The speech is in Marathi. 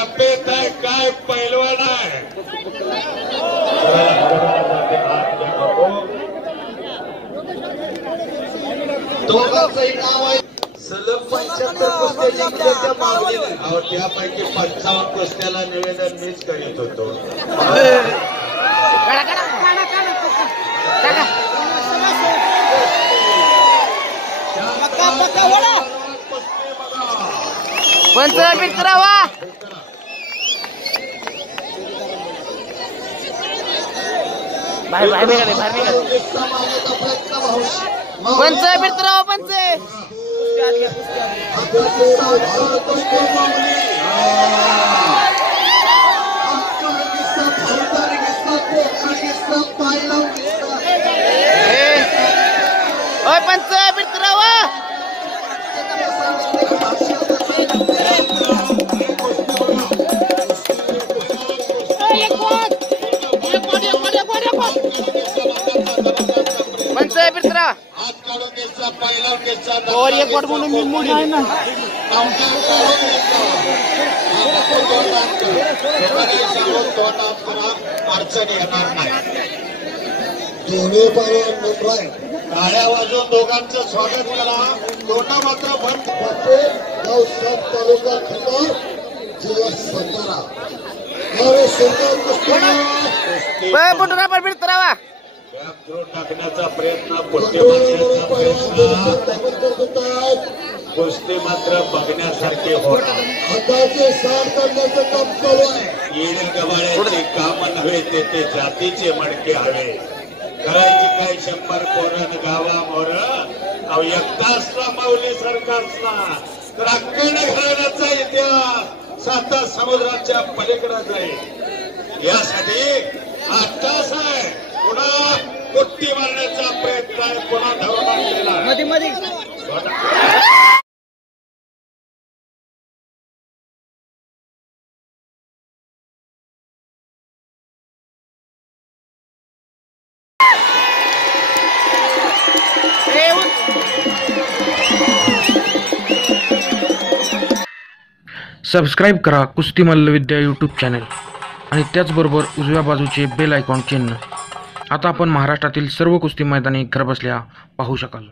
तब्येत आहे काय पैलवान आहे दोघांचंही नाव आहे सलग 75 कुस्त्या जिंकल्याच्या मागणीने. अहो त्यापैकी 55 कुस्त्याला निवेदन मीच करीत होतो. पंच मित्रावा बाहेर निघाले पंच मित्रावा पंच पंच मित्रावा हात काढून घ्यायचा पहिला घ्यायचा और एक वाट म्हणून मी मुडी आहे ना अडचण येणार नाही. दोन्ही पाय टाळ्या वाजवून दोघांचं स्वागत करा. तोंडा मात्र बंद. गाव सात तालुका खंडार जिल्हा सातारा. अरे सुंदर कुस्ती पुटुका पण मित्रावा टाकण्याचा प्रयत्न कुस्ती मारण्याचा प्रयत्न कुस्ती मात्र बघण्यासारखे होणार. हाताचे सार करण्याचं काम चालू आहे. येण्या गबाळ्याचे काम नव्हे ते जातीचे मडके हवे. करायची काय 100 पोरण गावा मोर अहो एकटा असला माऊली सरकारचा तर अक्कड घराण्याचा इतिहास 7 समुद्राच्या पलीकडे जाईल. यासाठी हा तास आहे. पुन्हा कुट्टी मारण्याचा प्रयत्न आहे. पुन्हा धरून आणलेला सबस्क्राईब करा कुस्ती मल्लविद्या यूट्यूब चॅनल आणि त्याचबरोबर उजव्या बाजूचे बेल आयकॉन चिन्ह. आता आपण महाराष्ट्रातील सर्व कुस्ती मैदाने घरबसल्या पाहू शकाल.